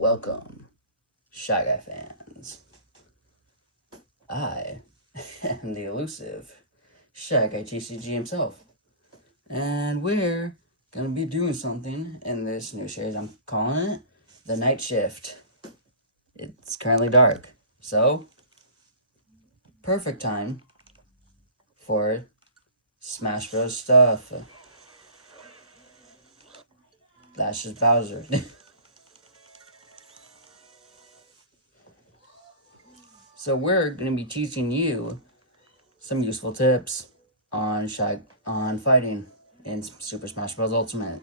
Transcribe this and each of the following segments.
Welcome, Shy Guy fans. I am the elusive Shy Guy TCG himself. And we're gonna be doing something in this new series. I'm calling it The Night Shift. It's currently dark, so perfect time for Smash Bros. Stuff. That's just Bowser. So we're going to be teaching you some useful tips on fighting in Super Smash Bros. Ultimate.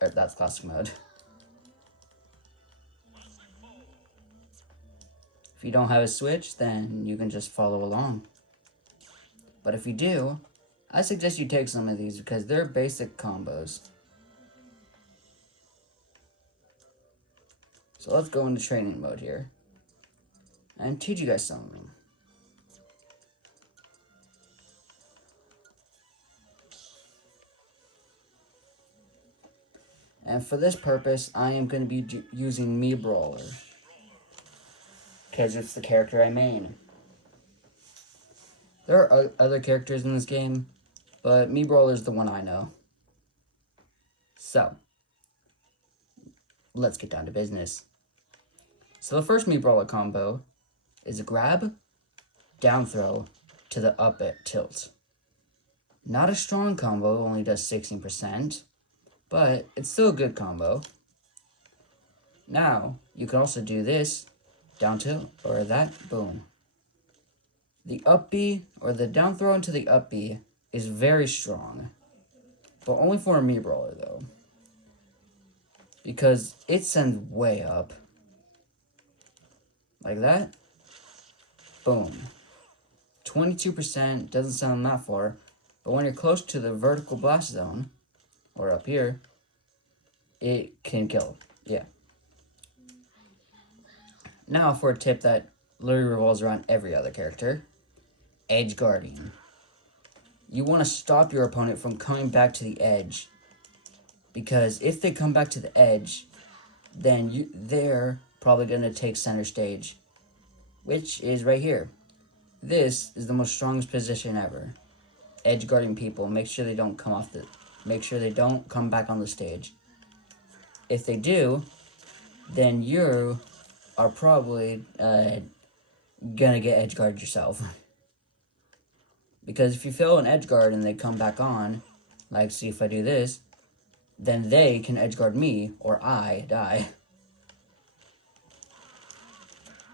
That's classic mode. If you don't have a Switch, then you can just follow along. But if you do, I suggest you take some of these because they're basic combos. So let's go into training mode here and teach you guys some of them. And for this purpose, I am going to be using Mii Brawler because it's the character I main. There are other characters in this game, but Mii Brawler is the one I know. So, let's get down to business. So the first Mii Brawler combo is a grab, down throw to the up at tilt. Not a strong combo, only does 16%, but it's still a good combo. Now, you can also do this, down tilt, or that, boom. The up B, or the down throw into the up B, is very strong, but only for a Mii Brawler though, because it sends way up. Like that. Boom. 22% doesn't sound that far, but when you're close to the vertical blast zone, or up here, it can kill. Yeah. Now for a tip that literally revolves around every other character. Edge guarding. You want to stop your opponent from coming back to the edge, because if they come back to the edge, then they're probably going to take center stage, which is right here. This is the most strongest position ever. Edge guarding people. Make sure they don't come back on the stage. If they do, then you are probably gonna get edge guarded yourself. Because if you fail an edge guard and they come back on, like see if I do this, then they can edge guard me or I die.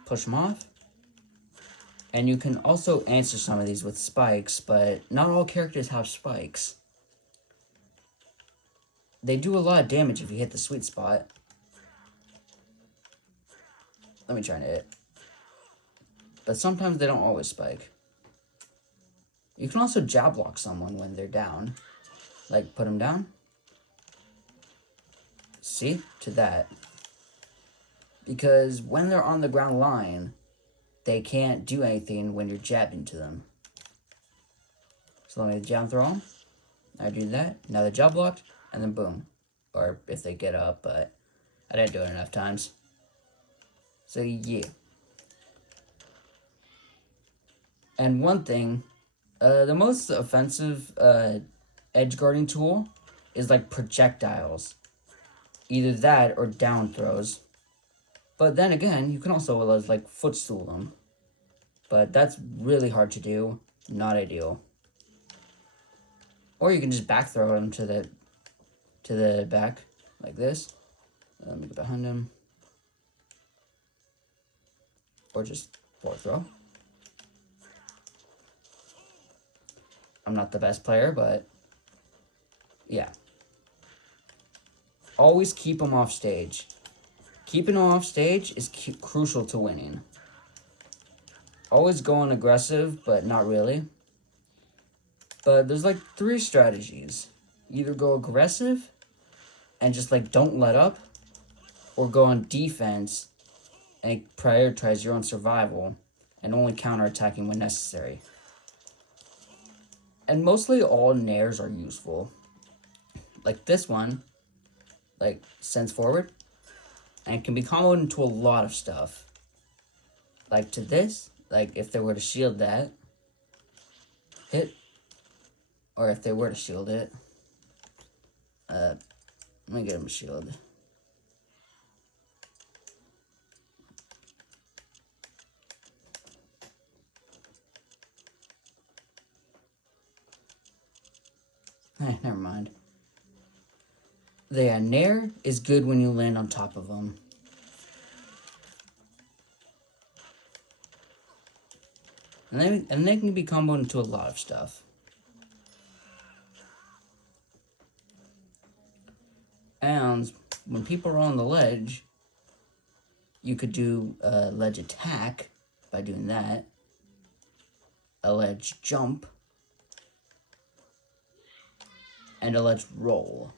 Push them off. And you can also answer some of these with spikes, but not all characters have spikes. They do a lot of damage if you hit the sweet spot. Let me try to hit. But sometimes they don't always spike. You can also jab block someone when they're down. Like, put them down. See? To that. Because when they're on the ground line, they can't do anything when you're jabbing to them. So let me down throw them. I do that. Now they're jab blocked, and then boom. Or if they get up, but I didn't do it enough times. So yeah. And one thing, the most offensive edge guarding tool is like projectiles. Either that or down throws. But then again, you can also like footstool them. But that's really hard to do. Not ideal. Or you can just back throw them to the back like this. Let me get behind him. Or just forward throw. I'm not the best player, but yeah. Always keep them off stage. Keeping them off stage is crucial to winning. Always going aggressive, but not really. But there's like 3 strategies. Either go aggressive and just like don't let up, or go on defense and prioritize your own survival and only counterattacking when necessary. And mostly all nairs are useful. Like this one, like, sends forward. And it can be comboed into a lot of stuff. Like to this, like if they were to shield that, hit, or if they were to shield it, let me get him a shield. Never mind. The Nair is good when you land on top of them. And they can be comboed into a lot of stuff. And when people are on the ledge, you could do a ledge attack by doing that. A ledge jump. And a ledge roll.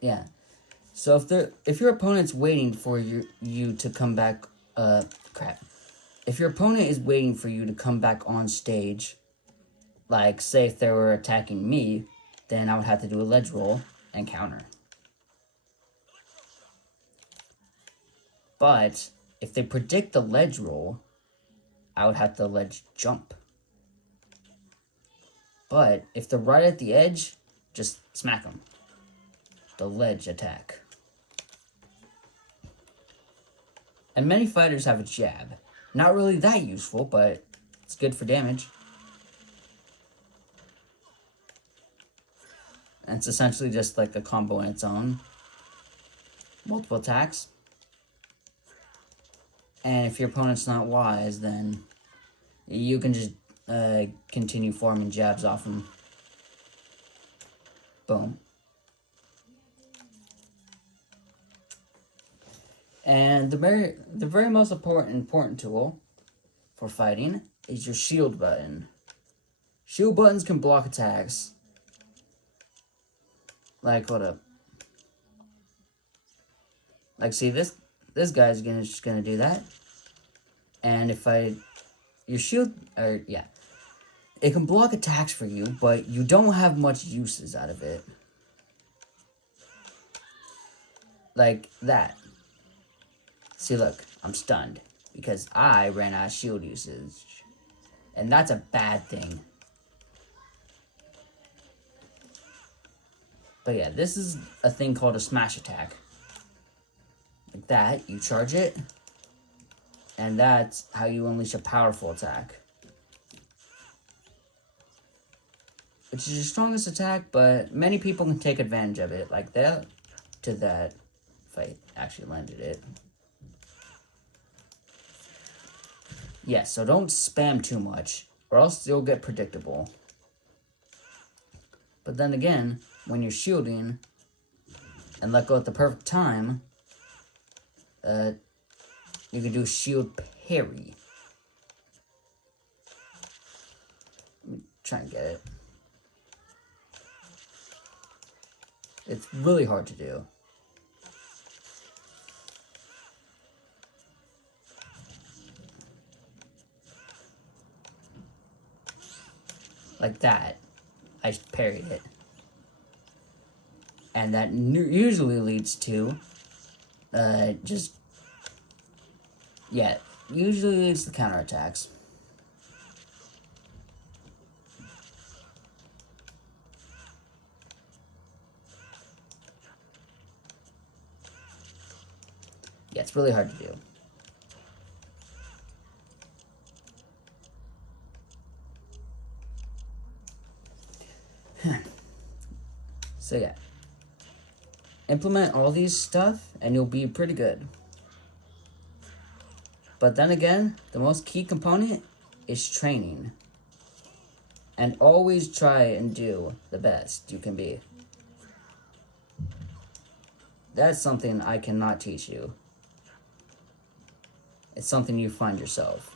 Yeah. So if your opponent's waiting for you to come back, crap. If your opponent is waiting for you to come back on stage, like say if they were attacking me, then I would have to do a ledge roll and counter. But if they predict the ledge roll, I would have to ledge jump. But if they're right at the edge, just smack them. The ledge attack. And many fighters have a jab. Not really that useful, but it's good for damage. And it's essentially just like a combo in its own. Multiple attacks. And if your opponent's not wise, then you can just continue forming jabs off him. Boom. And the very most important tool for fighting is your shield button. Shield buttons can block attacks. Like, hold up. Like, see, this guy's just gonna do that. And if your shield, yeah. It can block attacks for you, but you don't have much uses out of it. Like that. See, look, I'm stunned because I ran out of shield usage. And that's a bad thing. But yeah, this is a thing called a smash attack. Like that, you charge it, and that's how you unleash a powerful attack. Which is your strongest attack, but many people can take advantage of it, like that, to that, if I actually landed it. Yeah, so don't spam too much, or else you'll get predictable. But then again, when you're shielding, and let go at the perfect time, you can do shield parry. Let me try and get it. It's really hard to do. Like that. I parried it. And that usually leads to, usually leads to counterattacks. Yeah, it's really hard to do. So yeah. Implement all these stuff and you'll be pretty good. But then again, the most key component is training. And always try and do the best you can be. That's something I cannot teach you. It's something you find yourself.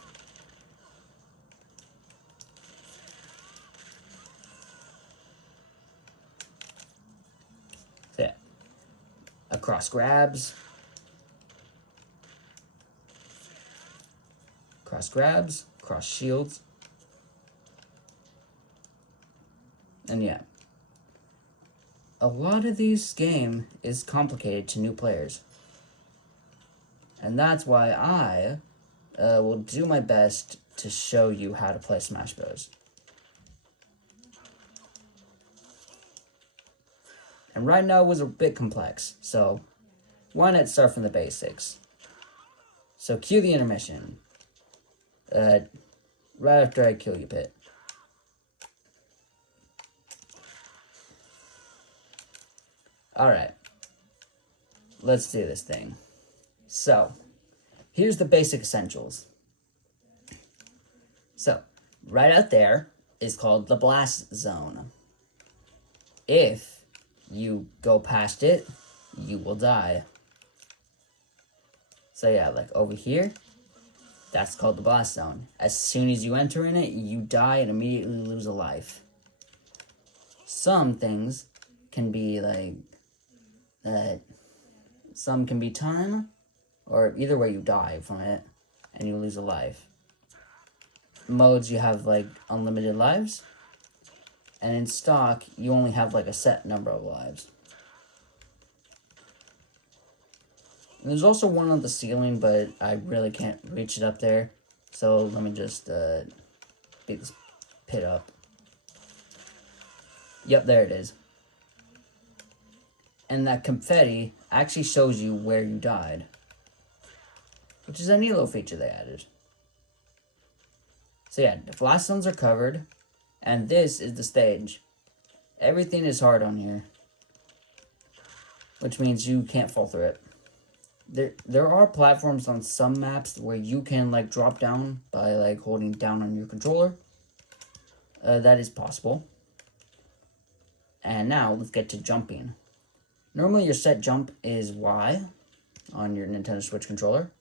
So yeah. Cross grabs. Cross grabs. Cross shields. And yeah. a lot of this game is complicated to new players. And that's why I will do my best to show you how to play Smash Bros. And right now it was a bit complex, so why not start from the basics? So cue the intermission. Right after I kill you, Pit. Alright. Let's do this thing. So, here's the basic essentials. So, right out there is called the blast zone. If you go past it, you will die. So yeah, like over here, that's called the blast zone. As soon as you enter in it, you die and immediately lose a life. Some things can be like, some can be time, or either way you die from it, and you lose a life. Modes, you have like unlimited lives, and in stock, you only have like a set number of lives. And there's also one on the ceiling, but I really can't reach it up there. So let me just beat this pit up. Yep, there it is. And that confetti actually shows you where you died, which is a neat little feature they added. So yeah, the blast zones are covered, and this is the stage. Everything is hard on here, which means you can't fall through it. There are platforms on some maps where you can like drop down by like holding down on your controller. That is possible. And now let's get to jumping. Normally your set jump is Y on your Nintendo Switch controller.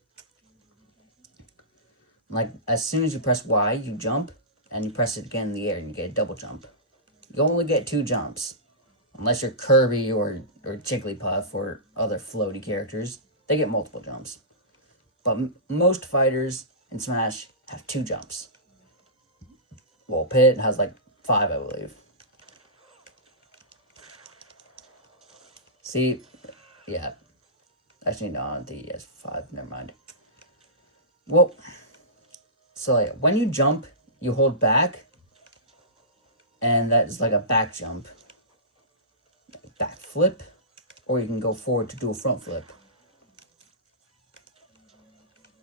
Like as soon as you press Y, you jump, and you press it again in the air and you get a double jump. You only get 2 jumps. Unless you're Kirby or Jigglypuff or other floaty characters, they get multiple jumps. But most fighters in Smash have 2 jumps. Well, Pit has like 5, I believe. See, yeah. Actually, no, I don't think he has 5. Never mind. Well, so yeah, when you jump, you hold back, and that is like a back jump. Back flip, or you can go forward to do a front flip.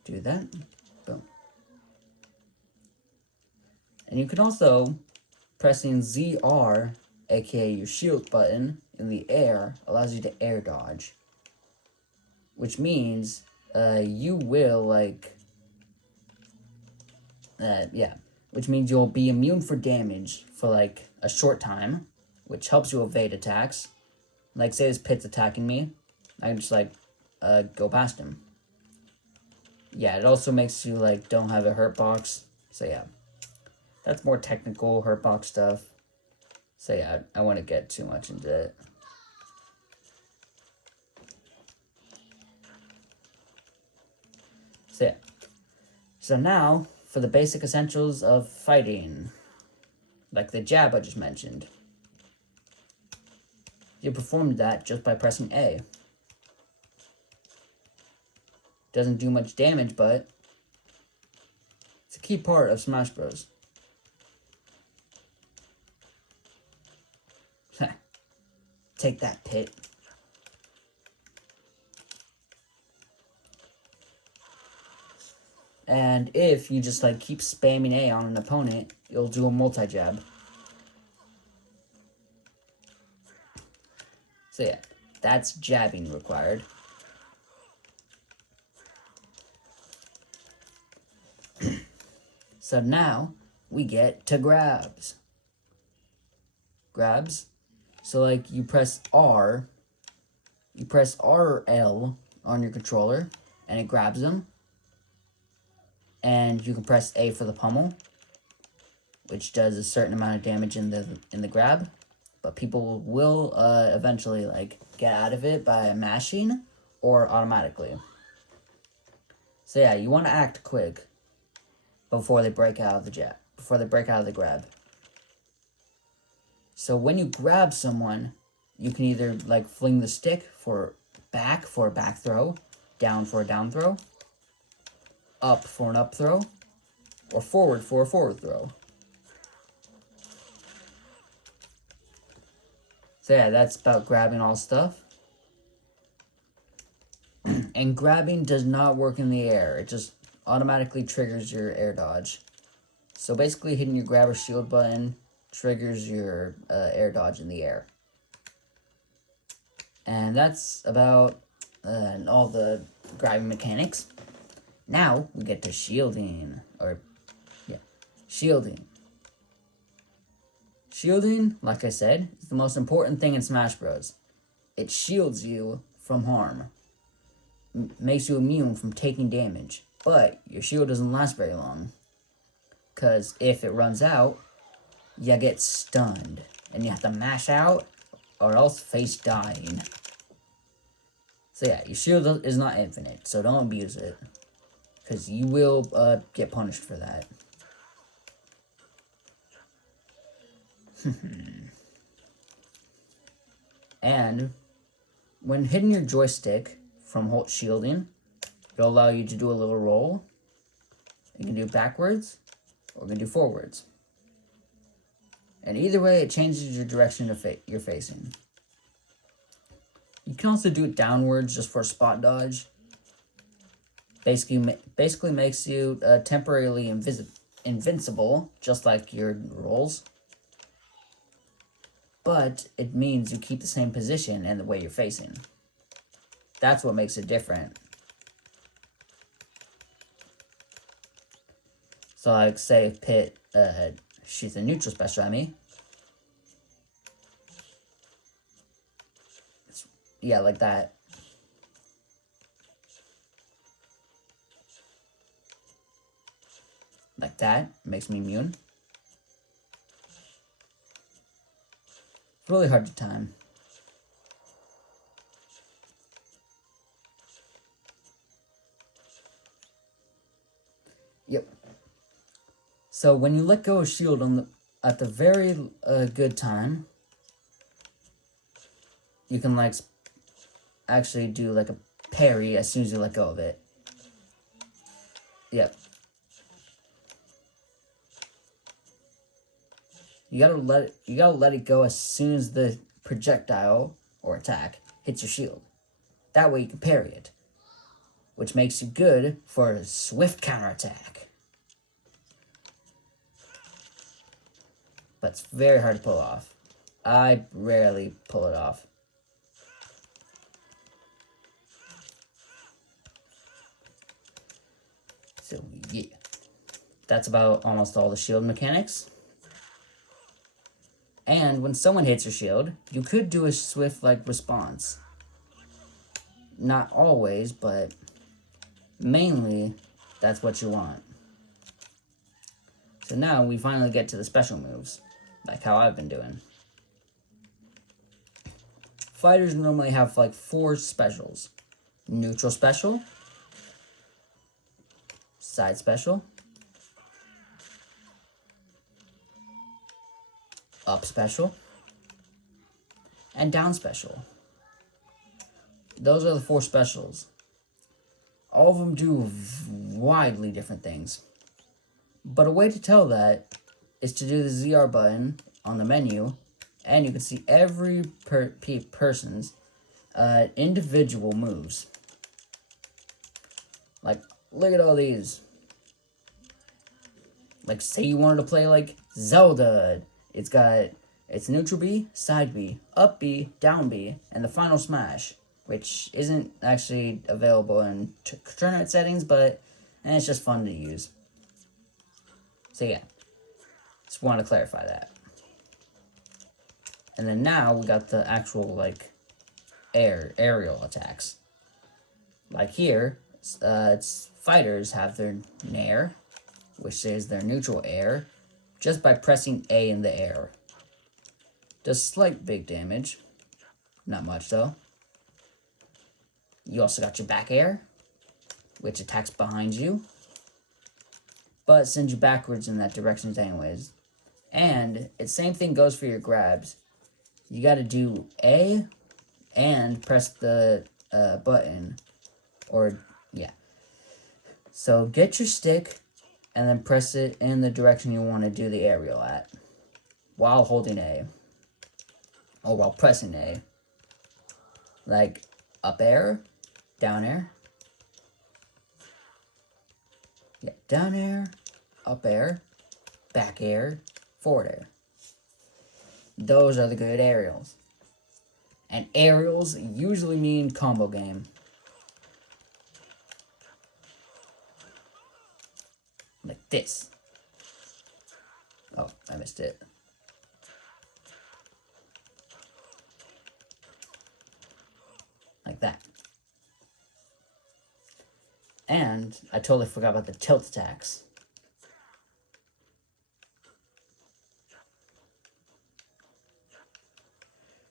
Do that. Boom. And you can also, pressing ZR, aka your shield button, in the air, allows you to air dodge. Which means, you will, like, which means you'll be immune for damage for, like, a short time, which helps you evade attacks. Like, say this Pit's attacking me, I can just, like, go past him. Yeah, it also makes you, like, don't have a hurt box. So, yeah. That's more technical hurt box stuff. So, yeah, I want to get too much into it. So, yeah. So, now, for the basic essentials of fighting. Like the jab I just mentioned. You performed that just by pressing A. Doesn't do much damage, but it's a key part of Smash Bros. Take that, Pit. And if you just like keep spamming A on an opponent, you'll do a multi-jab. So yeah, that's jabbing required. So now we get to grabs. Grabs. So like you press R, you press RL on your controller, and it grabs them. And you can press A for the pummel, which does a certain amount of damage in the grab. But people will eventually like get out of it by mashing or automatically. So yeah, you want to act quick before they break out of the jab, before they break out of the grab. So when you grab someone, you can either like fling the stick for a back throw, down for a down throw, up for an up throw, or forward for a forward throw. So yeah, that's about grabbing all stuff. And grabbing does not work in the air. It just automatically triggers your air dodge. So basically hitting your grab or shield button triggers your air dodge in the air. And that's about all the grabbing mechanics. Now we get to shielding. Shielding. Shielding, like I said, is the most important thing in Smash Bros. It shields you from harm. Makes you immune from taking damage. But your shield doesn't last very long. Because if it runs out, you get stunned. And you have to mash out or else face dying. So yeah, your shield is not infinite, so don't abuse it. Because you will get punished for that. And when hitting your joystick from hold shielding, it'll allow you to do a little roll. You can do backwards, or you can do forwards. And either way, it changes your direction you're facing. You can also do it downwards just for a spot dodge. Basically makes you temporarily invincible, just like your rolls. But it means you keep the same position and the way you're facing. That's what makes it different. So like say if Pit shoots a neutral special at me. Yeah, like that. Like that. Makes me immune. It's really hard to time. Yep. So when you let go of shield at the very good time, you can like actually do like a parry as soon as you let go of it. Yep. You gotta let it go as soon as the projectile or attack hits your shield. That way you can parry it, which makes you good for a swift counterattack. But it's very hard to pull off. I rarely pull it off. So yeah, that's about almost all the shield mechanics. And when someone hits your shield, you could do a swift like response. Not always, but mainly that's what you want. So now we finally get to the special moves, like how I've been doing. Fighters normally have like 4 specials. Neutral special, side special, up special, and down special. Those are the 4 specials. All of them do widely different things. But a way to tell that is to do the ZR button on the menu, and you can see every person's individual moves. Like, look at all these. Like, say you wanted to play like Zelda. It's got its neutral B, side B, up B, down B, and the final smash, which isn't actually available in tournament settings, but it's just fun to use. So yeah, just want to clarify that. And then now we got the actual like aerial attacks. Like here, fighters have their Nair, which is their neutral air, just by pressing A in the air. Does slight big damage, not much though. You also got your back air, which attacks behind you, but sends you backwards in that direction anyways. And the same thing goes for your grabs. you got to do A and press the button, or yeah. So get your stick and then press it in the direction you want to do the aerial at while holding A, or while pressing A. Like up air, down air. Yeah, down air, up air, back air, forward air. Those are the good aerials. And aerials usually mean combo game. Like this. Oh, I missed it. Like that. And I totally forgot about the tilt attacks.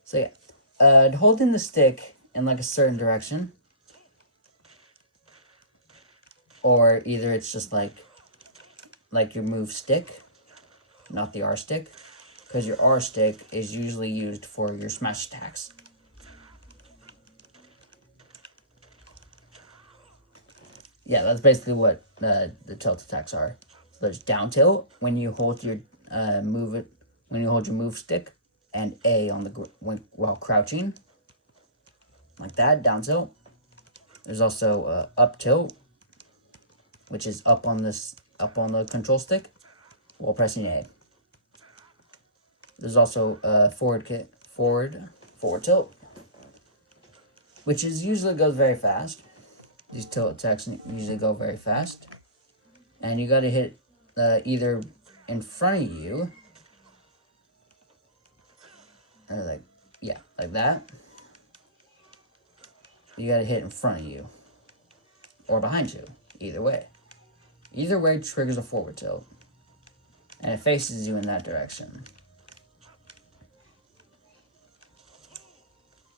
So yeah, holding the stick in like a certain direction, or either it's just like your move stick, not the R stick, because your R stick is usually used for your smash attacks. Yeah, that's basically what the tilt attacks are. So there's down tilt when you hold your when you hold your move stick, and A on the while crouching, like that, down tilt. There's also up tilt, which is up on the control stick while pressing A. There's also forward tilt, which is usually goes very fast. These tilt attacks usually go very fast, and you got to hit either in front of you, or like that. You got to hit in front of you, or behind you. Either way. Either way triggers a forward tilt, and it faces you in that direction.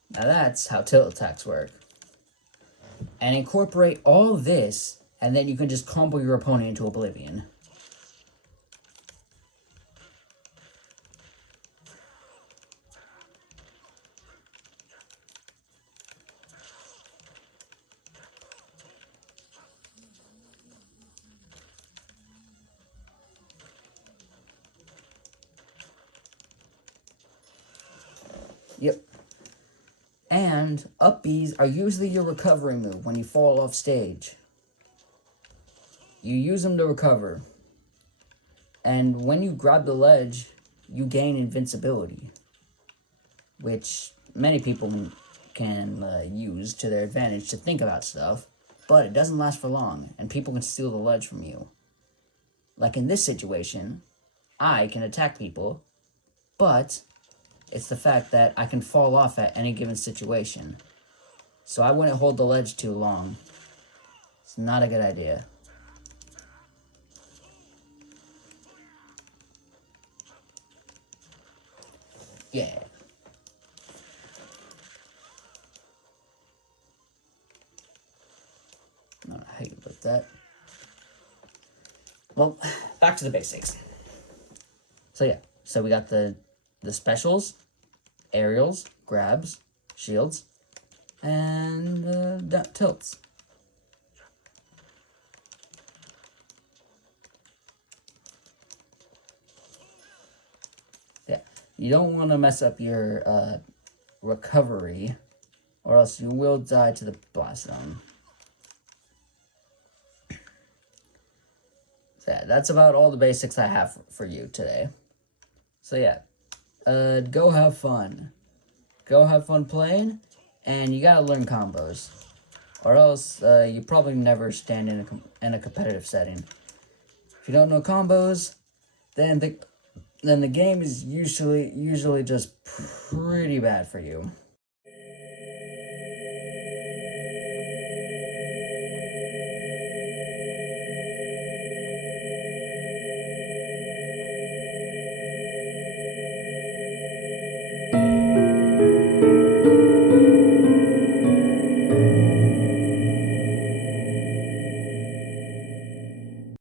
Now that's how tilt attacks work. And incorporate all this, and then you can just combo your opponent into oblivion. Yep. And up Bs are usually your recovery move when you fall off stage. You use them to recover. And when you grab the ledge, you gain invincibility, which many people can use to their advantage to think about stuff, but it doesn't last for long, and people can steal the ledge from you. Like in this situation, I can attack people, but it's the fact that I can fall off at any given situation. So I wouldn't hold the ledge too long. It's not a good idea. Yeah. Not happy with that. Well, back to the basics. So yeah, so we got the specials, aerials, grabs, shields, and tilts. Yeah, you don't want to mess up your recovery, or else you will die to the blast zone. So yeah, that's about all the basics I have for you today. So yeah, go have fun. Go have fun playing, and you gotta learn combos, or else you probably never stand in a competitive setting. If you don't know combos, then the game is usually just pretty bad for you.